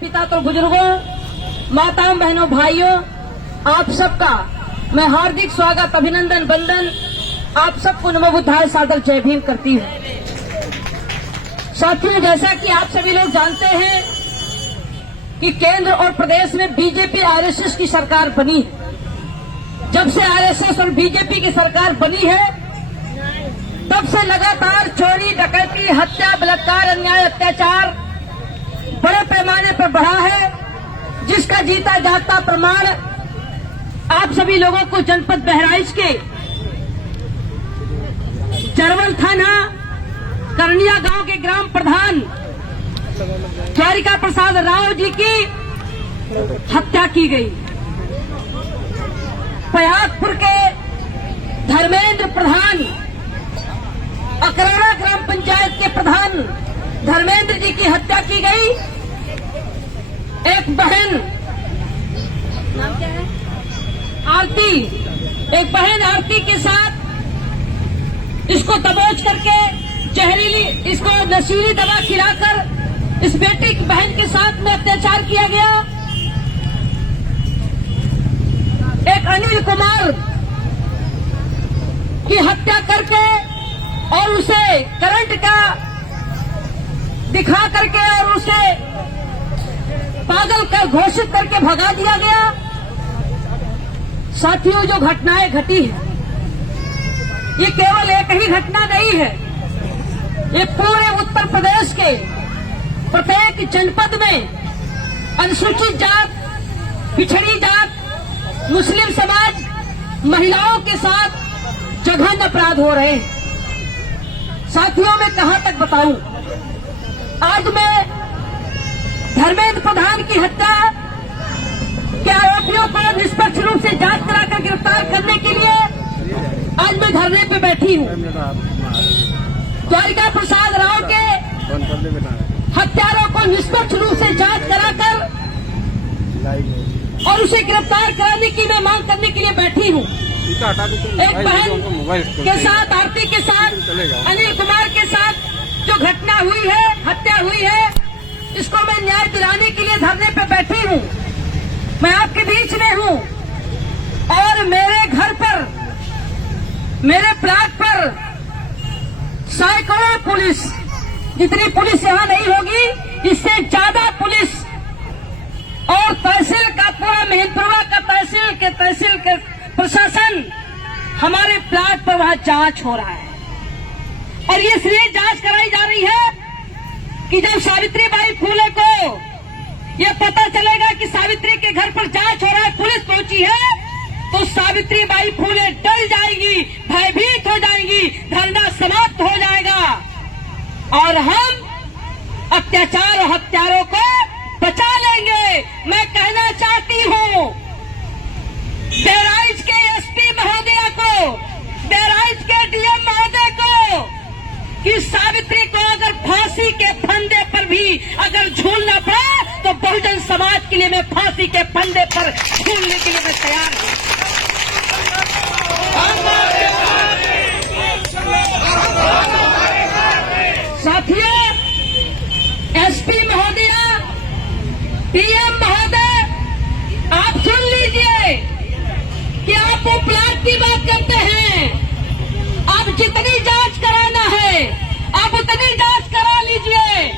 पिता तो बुजुर्गों, माताओं, बहनों, भाइयों, आप सबका मैं हार्दिक स्वागत, अभिनंदन, वंदन आप सबको नमो बुद्धाय सादर जय भीम करती हूँ। साथियों, जैसा कि आप सभी लोग जानते हैं कि केंद्र और प्रदेश में बीजेपी आरएसएस की सरकार बनी है। जब से आरएसएस और बीजेपी की सरकार बनी है तब से लगातार चोरी, डकैती, हत्या, बलात्कार, अन्याय, अत्याचार बड़े पैमाने पर बढ़ा है, जिसका जीता जागता प्रमाण आप सभी लोगों को जनपद बहराइच के चरवल थाना करनिया गांव के ग्राम प्रधान द्वारिका प्रसाद राव जी की हत्या की गई। प्रयागपुर के धर्मेंद्र प्रधान, अकराड़ा ग्राम पंचायत के प्रधान धर्मेंद्र जी की हत्या की गई। एक बहन, नाम क्या है, आरती, एक बहन आरती के साथ इसको दबोच करके जहरीली, इसको नशीली दवा खिलाकर इस बेटी की बहन के साथ में अत्याचार किया गया। एक अनिल कुमार की हत्या करके और उसे करंट का दिखा करके और उसे पागल कर घोषित करके भगा दिया गया। साथियों, जो घटनाएं घटी है ये केवल एक ही घटना नहीं है, ये पूरे उत्तर प्रदेश के प्रत्येक जनपद में अनुसूचित जात, पिछड़ी जात, मुस्लिम समाज, महिलाओं के साथ जघन्य अपराध हो रहे हैं। साथियों, मैं कहां तक बताऊं, आज मैं धर्मेंद्र प्रधान की हत्या के आरोपियों को निष्पक्ष रूप से जांच कराकर गिरफ्तार करने के लिए आज मैं धरने पे बैठी हूं। द्वारिका प्रसाद राव के हत्यारों को निष्पक्ष रूप से जांच कराकर और उसे गिरफ्तार कराने की मैं मांग करने के लिए बैठी हूँ। एक बहन के साथ, आरती के साथ, अनिल कुमार के साथ जो घटना हुई है, हत्या हुई है, इसको मैं न्याय दिलाने के लिए धरने पे बैठी हूँ। मैं आपके बीच में हूँ और मेरे घर पर, मेरे प्लाट पर सैकड़ों पुलिस, जितनी पुलिस यहाँ नहीं होगी इससे ज्यादा पुलिस और तहसील का पूरा महिंद्रवा का तहसील के प्रशासन हमारे प्लाट पर वहां जांच हो रहा है। और ये इसलिए जांच कराई जा रही है कि जब सावित्रीबाई फुले को ये पता चलेगा कि सावित्री के घर पर जांच हो रहा है, पुलिस पहुंची है, तो सावित्रीबाई फुले डर जाएगी, भयभीत हो जाएंगी, धरना समाप्त हो जाएगा और हम अत्याचार और हत्यारों को बचा लेंगे। मैं कहना चाहती हूँ बहराइच के एसपी महोदया को, बहराइच के डीएम महोदय को कि सावित्री को अगर फांसी के फंदे पर भी अगर झूलना पड़ा तो बहुजन समाज के लिए मैं फांसी के फंदे पर झूलने के लिए मैं तैयार हूँ। साथियों, एसपी महोदया, डीएम महोदय, आप सुन लीजिए कि आप वो प्लाट की बात करते हैं। आप जितनी जांच कराना है आप उतनी जांच करा लीजिए।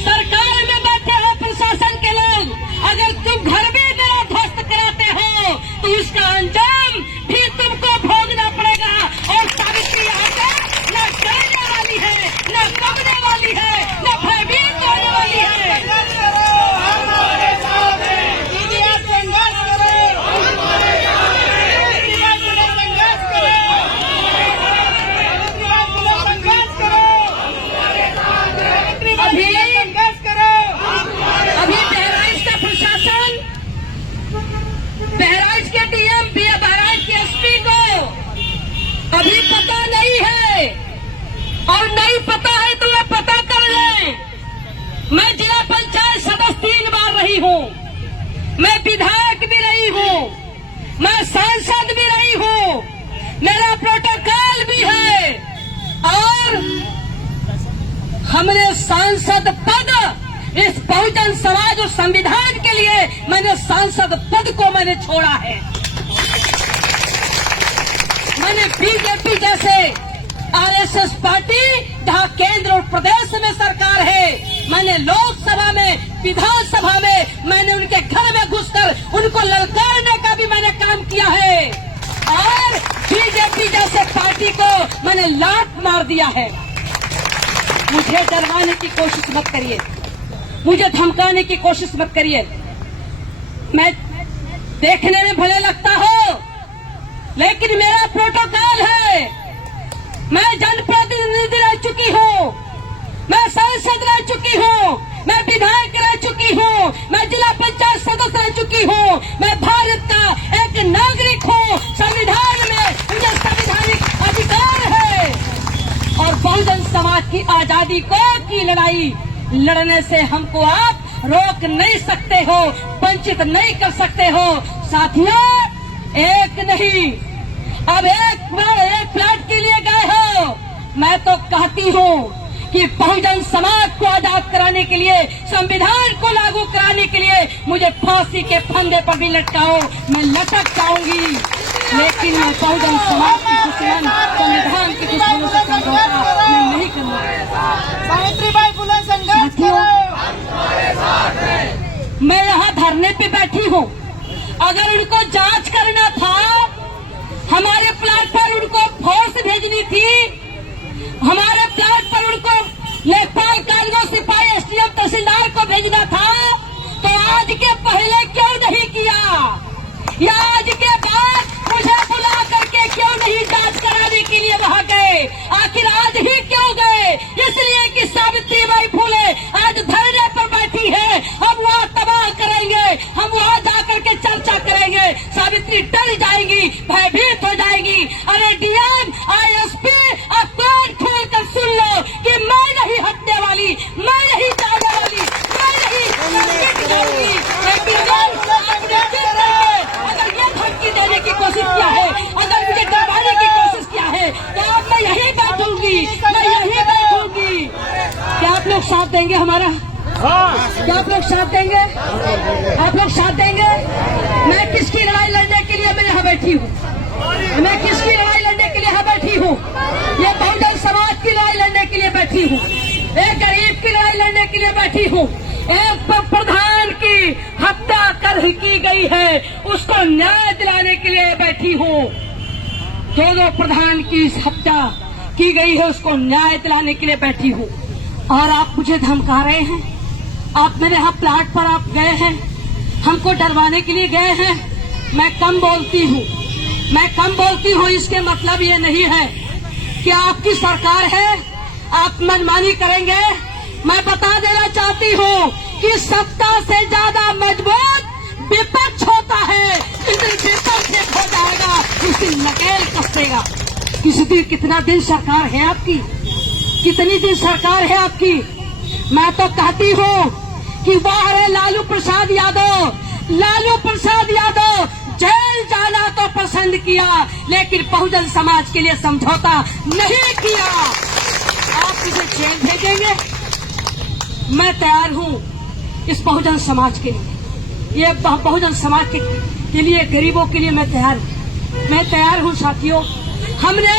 सरकार में बैठे हो प्रशासन के लोग, अगर तुम घर भी मेरा ध्वस्त कराते हो तो उसका अंजाम भी तुमको भोगना पड़ेगा। और सावित्री आगे न डरने वाली है, न कमने वाली है, न भयभीत होने वाली है। अभी बहराइच का प्रशासन, बहराइच के डीएम, बहराइच के एसपी को अभी पता नहीं है और नहीं पता है तो वे पता कर लें। मैं जिला पंचायत सदस्य 3 बार रही हूँ, मैं विधायक भी रही हूँ, मैं सांसद भी रही हूँ, मेरा प्रोटोकॉल भी है और हमने सांसद पद इस बहुजन समाज और संविधान के लिए मैंने सांसद पद को मैंने छोड़ा है। मैंने बीजेपी जैसे आरएसएस पार्टी जहां केंद्र और प्रदेश में सरकार है, मैंने लोकसभा में, विधानसभा में मैंने उनके घर में घुसकर उनको ललकारने का भी मैंने काम किया है। और बीजेपी जैसे पार्टी को मैंने लात मार दिया है। मुझे डरवाने की कोशिश मत करिए, मुझे धमकाने की कोशिश मत करिए। मैं देखने में भले लगता हो, लेकिन मेरा प्रोटोकॉल है। मैं जनप्रतिनिधि रह चुकी हूँ, मैं सांसद रह चुकी हूँ, मैं विधायक रह चुकी हूँ, मैं जिला पंचायत सदस्य रह चुकी हूँ, मैं भारत का एक नागरिक हूँ। संविधान में मुझे संवैधानिक अधिकार है और बहुजन समाज की आजादी की लड़ाई लड़ने से हमको आप रोक नहीं सकते हो, वंचित नहीं कर सकते हो। साथियों, एक नहीं, अब एक फ्लैट के लिए गए हो। मैं तो कहती हूँ कि बहुजन समाज को आजाद कराने के लिए, संविधान को लागू कराने के लिए मुझे फांसी के फंदे पर भी लटकाओ, मैं लटक जाऊंगी, लेकिन मैं बहुजन समाज की दुश्मन, संविधान की दुश्मनों से समझौता मैं नहीं करूंगा। सावित्रीबाई फुले संघर्ष मैं यहाँ धरने पे बैठी हूँ। अगर उनको जांच करना था, हमारे प्लाट पर उनको फोर्स भेजनी थी, हमारे प्लाट पर उनको लेखपाल, कानून सिपाही, एसडीएम, तहसीलदार को भेजना था, तो आज के पहले क्यों नहीं किया, या आज के बाद मुझे बुला करके क्यों नहीं जांच कराने के लिए वहाँ गए? आखिर आज ही क्यों गए? इसलिए कि सावित्रीबाई फुले आज धरने पर बैठी है। हम वहाँ तबाह करेंगे, हम वहाँ जाकर के चर्चा करेंगे। सावित्री डर जाएंगी, भयभीत हो जाएंगी। अरे डीएम, आईएसपी, अब कान खोल कर सुन लो कि मैं नहीं हटने वाली, मैं नहीं जाने वाली, मैं नहीं मिट जाऊंगी। अगर ये धमकी देने की कोशिश किया है, अगर मुझे डरवाने की कोशिश किया है, तो अब मैं यहीं बैठूंगी, मैं यहीं बैठूंगी। क्या आप लोग साथ देंगे हमारा? क्या आप लोग साथ देंगे? आप लोग साथ देंगे? मैं किसकी लड़ाई लड़ने के लिए मैं यहाँ बैठी हूँ? मैं किसकी लड़ाई लड़ने के लिए यहाँ बैठी हूँ? ये बहुजन समाज की लड़ाई लड़ने के लिए बैठी हूँ, एक गरीब की लड़ाई लड़ने के लिए बैठी हूँ, एक प्रधान की हत्या कर की गई है, उसको न्याय दिलाने के लिए बैठी हूँ। जो प्रधान की हत्या की गई है, उसको न्याय दिलाने के लिए बैठी हूँ। और आप मुझे धमका रहे हैं, आप मेरे यहाँ प्लाट पर आप गए हैं, हमको डरवाने के लिए गए हैं। मैं कम बोलती हूँ, मैं कम बोलती हूँ, इसके मतलब ये नहीं है कि आपकी सरकार है, आप मनमानी करेंगे। मैं बता देना चाहती हूँ कि सत्ता से ज्यादा मजबूत विपक्ष होता है। जिस दिन विपक्ष से हो जाएगा, उस दिन नकेल कसेगा। कितना दिन सरकार है आपकी, कितनी दिन सरकार है आपकी? मैं तो कहती हूँ कि बाहर है लालू प्रसाद यादव। लालू प्रसाद यादव जेल जाना तो पसंद किया, लेकिन बहुजन समाज के लिए समझौता नहीं किया। आप मुझे जेल भेजेंगे, मैं तैयार हूँ इस बहुजन समाज के लिए, ये बहुजन समाज के लिए, गरीबों के लिए मैं तैयार हूँ। साथियों, हमने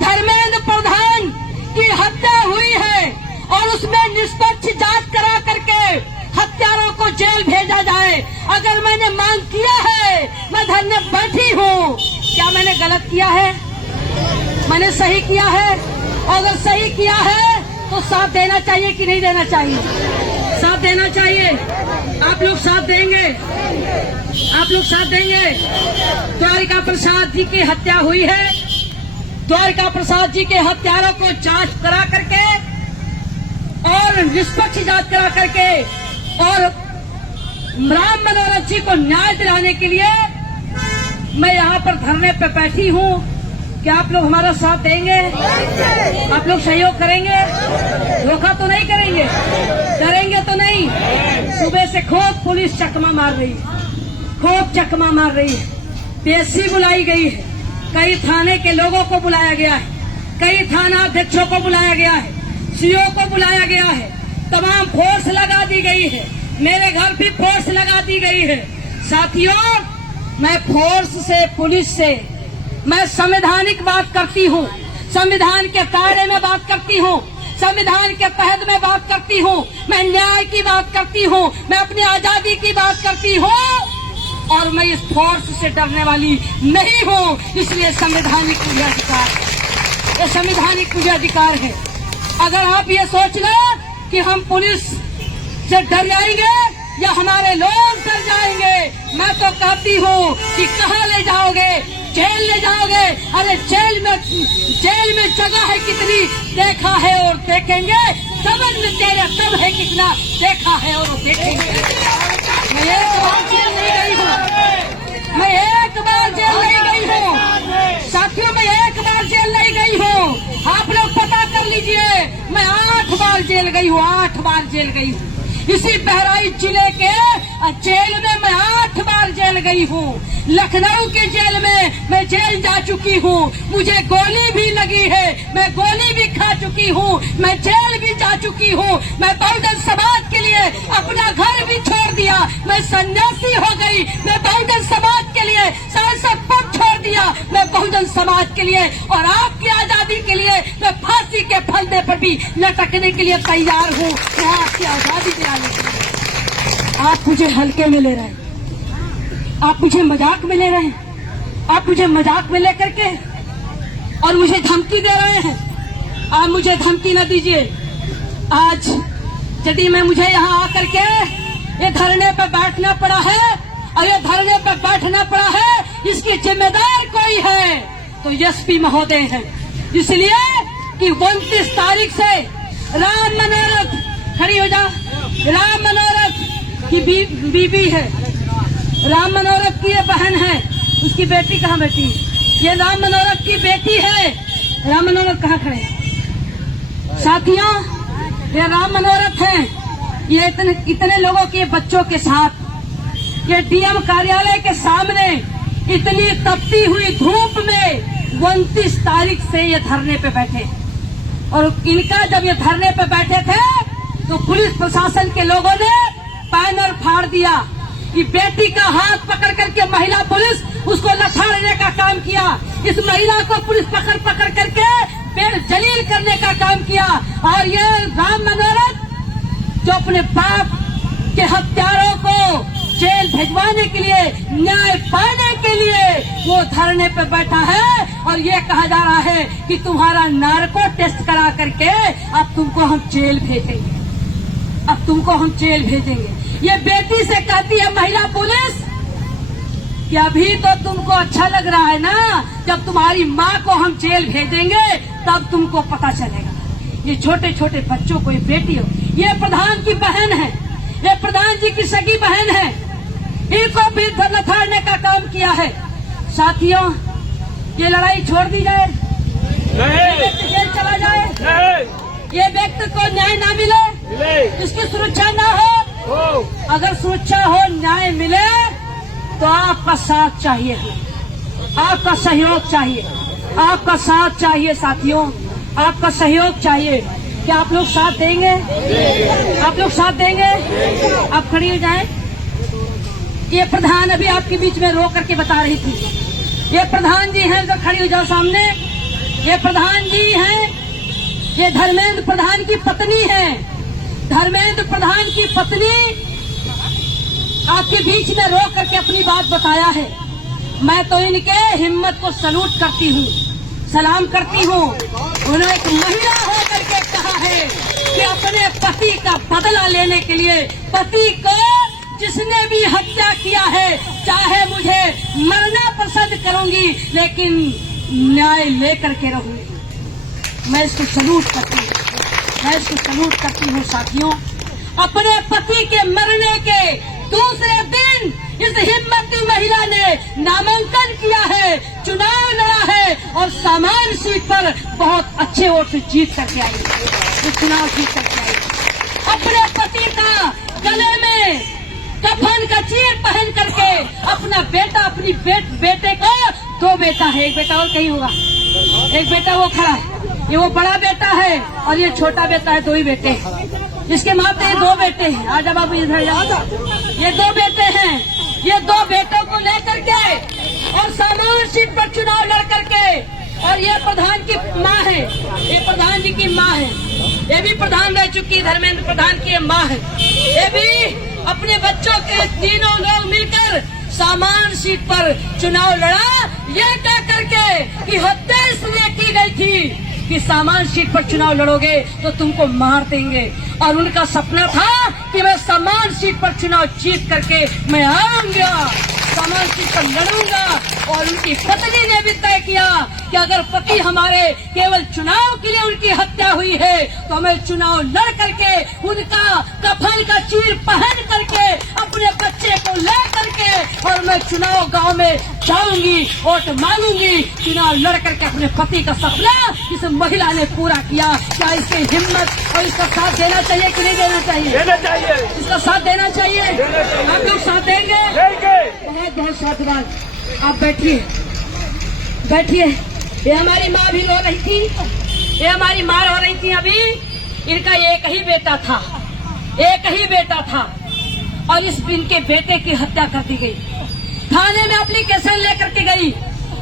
धर्मेंद्र प्रधान की हत्या हुई है और उसमें निष्पक्ष जांच करा करके हत्यारों को जेल भेजा जाए। अगर मैंने मांग किया है, मैं धरने बैठी हूँ। क्या मैंने गलत किया है? मैंने सही किया है? अगर सही किया है तो साथ देना चाहिए कि नहीं देना चाहिए? साथ देना चाहिए। आप लोग साथ देंगे? आप लोग साथ देंगे? द्वारिका प्रसाद जी की हत्या हुई है, द्वारिका प्रसाद जी के हत्यारों को जांच करा करके और निष्पक्ष जांच करा करके और राम मनोहर जी को न्याय दिलाने के लिए मैं यहाँ पर धरने पे बैठी हूँ। क्या आप लोग हमारा साथ देंगे? आप लोग सहयोग करेंगे? धोखा तो नहीं करेंगे? करेंगे तो नहीं? सुबह से खूब पुलिस चकमा मार रही है, खूब चकमा मार रही है। पीएससी बुलाई गई है, कई थाने के लोगों को बुलाया गया है, कई थाना अध्यक्षों को बुलाया गया है, सीओ को बुलाया गया है, तमाम फोर्स लगा दी गई है, मेरे घर भी फोर्स लगा दी गई है। साथियों, मैं फोर्स से, पुलिस से मैं संवैधानिक बात करती हूँ, संविधान के दायरे में बात करती हूँ, संविधान के तहत मैं बात करती हूँ, मैं न्याय की बात करती हूँ, मैं अपनी आजादी की बात करती हूँ, और मैं इस फोर्स से डरने वाली नहीं हूँ। इसलिए संवैधानिक मुझे अधिकार है, ये संवैधानिक मुझे अधिकार है। अगर आप ये सोच लें कि हम पुलिस से डर जाएंगे या हमारे लोग डर जाएंगे, मैं तो कहती हूँ कि कहाँ ले जाओगे? जेल ले जाओगे? अरे जेल में जगह है कितनी, देखा है और देखेंगे। समझ में तेरे तब है कितना, देखा है और देखेंगे। मैं एक बार जेल नहीं गई हूँ, मैं एक बार जेल नहीं गई हूँ साथियों, मैं एक बार जेल नहीं गई हूँ। आप लोग पता कर लीजिए, मैं 8 बार जेल गई हूँ, 8 बार जेल गई हूँ। इसी बहराइच जिले के जेल में मैं 8 बार जेल गई हूँ। लखनऊ के जेल में मैं जेल जा चुकी हूँ, मुझे गोली भी लगी है, मैं गोली भी खा चुकी हूँ, मैं जेल भी जा चुकी हूँ। मैं बहुजन समाज के लिए अपना घर भी छोड़ दिया, मैं सन्यासी हो गई। मैं बहुजन समाज के लिए सांसद पद छोड़ दिया, मैं बहुजन समाज के लिए और आपकी आजादी के लिए मैं फांसी के फंदे पर भी लटकने के लिए तैयार हूँ। मैं आपकी आजादी दिलाने के लिए। आप मुझे हल्के में ले रहे हैं, आप मुझे मजाक में ले रहे हैं, आप मुझे मजाक में लेकर के और मुझे धमकी दे रहे हैं। आप मुझे धमकी न दीजिए। आज यदि मैं मुझे यहाँ आकर के ये धरने पर बैठना पड़ा है और ये धरने पर बैठना पड़ा है, इसकी जिम्मेदार कोई है तो एसपी महोदय है। इसलिए कि 29 तारीख से राम मनोरथ, खड़ी हो जा, राम मनोरथ की बीबी है, राम मनोरथ की ये बहन है, उसकी बेटी कहाँ बेटी? ये राम मनोरथ की बेटी है। राम मनोरथ कहाँ खड़े हैं साथियों? ये राम मनोरथ हैं, ये इतने लोगों के बच्चों के साथ ये डीएम कार्यालय के सामने इतनी तपती हुई धूप में 29 तारीख से ये धरने पे बैठे। और इनका जब ये धरने पे बैठे थे तो पुलिस प्रशासन के लोगों ने बैनर फाड़ दिया कि बेटी का हाथ पकड़ करके महिला पुलिस उसको लथाड़ने का काम किया। इस महिला को पुलिस पकड़ करके बेजलील करने का काम किया। और ये राम मनोरथ जो अपने बाप के हत्यारों को जेल भिजवाने के लिए, न्याय पाने के लिए वो धरने पे बैठा है। और ये कहा जा रहा है कि तुम्हारा नार्को टेस्ट करा करके अब तुमको हम जेल भेजेंगे, अब तुमको हम जेल भेजेंगे। ये बेटी से कहती है महिला पुलिस कि अभी तो तुमको अच्छा लग रहा है ना, जब तुम्हारी माँ को हम जेल भेजेंगे तब तुमको पता चलेगा। ये छोटे छोटे बच्चों को, ये बेटी हो, ये प्रधान की बहन है, ये प्रधान जी की सगी बहन है, इनको भी लथाड़ने का काम किया है। साथियों, ये लड़ाई छोड़ दी जाए, ये व्यक्ति जेल चला जाए, ये व्यक्ति को न्याय ना मिले, इसकी सुरक्षा ना हो। अगर सुरक्षा हो, न्याय मिले तो आपका साथ चाहिए, आपका सहयोग चाहिए, आपका साथ चाहिए साथियों, आपका सहयोग चाहिए। क्या आप लोग साथ देंगे? आप लोग साथ देंगे? आप खड़ी हो जाएं। ये प्रधान अभी आपके बीच में रो करके बता रही थी, ये प्रधान जी हैं, जो खड़ी हो जाओ सामने। ये प्रधान जी हैं, ये धर्मेंद्र प्रधान की पत्नी है। धर्मेंद्र प्रधान की पत्नी आपके बीच में रो करके अपनी बात बताया है। मैं तो इनके हिम्मत को सलूट करती हूँ, सलाम करती हूँ। उन्होंने एक महिला होकर के कहा है कि अपने पति का बदला लेने के लिए, पति को जिसने भी हत्या किया है, चाहे मुझे मरना पसंद करूंगी लेकिन न्याय लेकर के रहूंगी। मैं इसको सलूट करती हूँ, मैं इसको सलूट करती हूँ साथियों। अपने पति के मरने के दूसरे दिन इस हिम्मती महिला ने नामांकन किया है, चुनाव लड़ा है और सामान्य सीट पर बहुत अच्छे वोट से जीत करके आई है, चुनाव जीत करके आई है। अपने पति का गले में कफन का चीर पहन करके अपना बेटा, अपनी बेटे को, 2 बेटा है, एक बेटा और कहीं होगा, एक बेटा वो खड़ा है, ये वो बड़ा बेटा है और ये छोटा बेटा है, 2 ही बेटे। इसके माँ पे 2 बेटे हैं। आजा बाबू इधर जाओ। ये 2 बेटे हैं। ये 2 बेटों को लेकर के और सामान सीट पर चुनाव लड़ करके, और ये प्रधान की माँ है, ये प्रधान जी की माँ है, ये भी प्रधान रह चुकी धर्मेंद्र प्रधान की माँ है। ये भी अपने बच्चों के तीनों लोग मिलकर सामान सीट पर चुनाव लड़ा, ये कह करके कि हत्या इसलिए की गई थी कि सामान सीट पर चुनाव लड़ोगे तो तुमको मार देंगे। और उनका सपना था कि मैं सामान सीट पर चुनाव जीत करके मैं आऊंगा, सामान सीट पर लड़ूंगा। और उनकी पत्नी ने भी तय किया कि अगर पति हमारे केवल चुनाव के लिए उनकी हत्या हुई है तो हमें चुनाव लड़ करके उनका कफन का चीर पहन करके अपने बच्चे को ले करके और मैं चुनाव गांव में जाऊंगी, वोट मांगूंगी, चुनाव लड़ करके अपने पति का सपना इस महिला ने पूरा किया। क्या इसकी हिम्मत और इसका साथ देना चाहिए कि नहीं देना चाहिए? देना चाहिए, इसका साथ देना चाहिए। आप लोग साथ देंगे? बहुत बहुत साधुवाद। आप बैठिए, बैठिए। ये हमारी माँ भी रो रही थी, ये हमारी माँ रो रही थी अभी। इनका एक ही बेटा था, एक ही बेटा था, और इस इनके बेटे की हत्या कर दी गई। थाने में एप्लीकेशन लेकर के गई,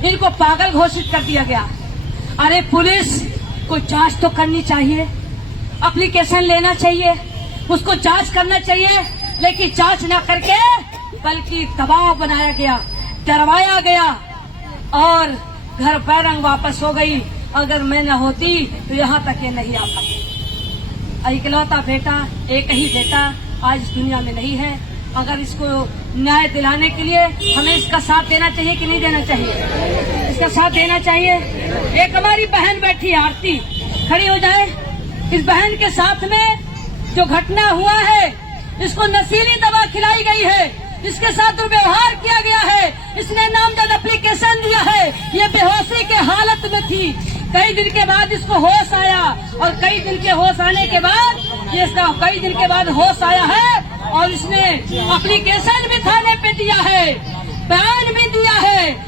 इनको पागल घोषित कर दिया गया। अरे पुलिस को जांच तो करनी चाहिए, एप्लीकेशन लेना चाहिए, उसको जांच करना चाहिए, लेकिन जांच न करके बल्कि दबाव बनाया गया, डरवाया गया और घर बैरंग वापस हो गई। अगर मैं न होती तो यहाँ तक ये नहीं आ पाती। इकलौता बेटा, एक ही बेटा आज इस दुनिया में नहीं है। अगर इसको न्याय दिलाने के लिए हमें इसका साथ देना चाहिए कि नहीं देना चाहिए? इसका साथ देना चाहिए। एक हमारी बहन बैठी है, आरती, खड़ी हो जाए। इस बहन के साथ में जो घटना हुआ है, इसको नशीली दवा खिलाई गई है, इसके साथ दुर्व्यवहार किया गया है, इसने नामजद एप्लीकेशन दिया है, ये बेहोशी के हालत में थी। कई दिन के बाद इसको होश आया, और कई दिन के होश आने के बाद ये कई दिन के बाद होश आया है, और इसने एप्लीकेशन भी थाने पे दिया है, बयान भी दिया है।